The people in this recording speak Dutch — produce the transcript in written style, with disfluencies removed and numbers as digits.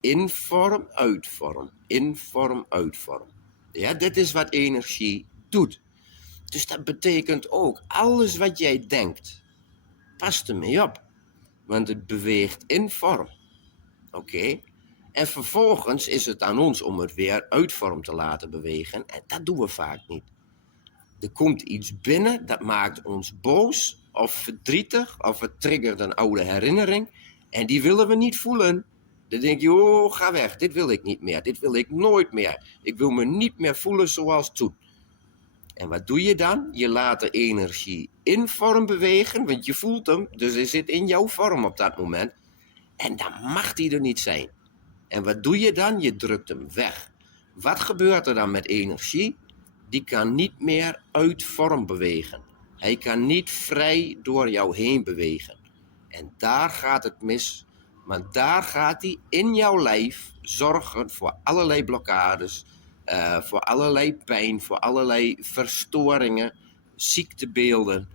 In vorm, uit vorm. In vorm, uit vorm. Ja, dit is wat energie doet. Dus dat betekent ook, alles wat jij denkt, pas ermee op. Want het beweegt in vorm. Oké? En vervolgens is het aan ons om het weer uit vorm te laten bewegen. En dat doen we vaak niet. Er komt iets binnen, dat maakt ons boos of verdrietig. Of het triggert een oude herinnering. En die willen we niet voelen. Dan denk je, oh, ga weg. Dit wil ik niet meer. Dit wil ik nooit meer. Ik wil me niet meer voelen zoals toen. En wat doe je dan? Je laat de energie in vorm bewegen, want je voelt hem. Dus hij zit in jouw vorm op dat moment. En dan mag die er niet zijn. En wat doe je dan? Je drukt hem weg. Wat gebeurt er dan met energie? Die kan niet meer uit vorm bewegen. Hij kan niet vrij door jou heen bewegen. En daar gaat het mis. Want daar gaat hij in jouw lijf zorgen voor allerlei blokkades, voor allerlei pijn, voor allerlei verstoringen, ziektebeelden.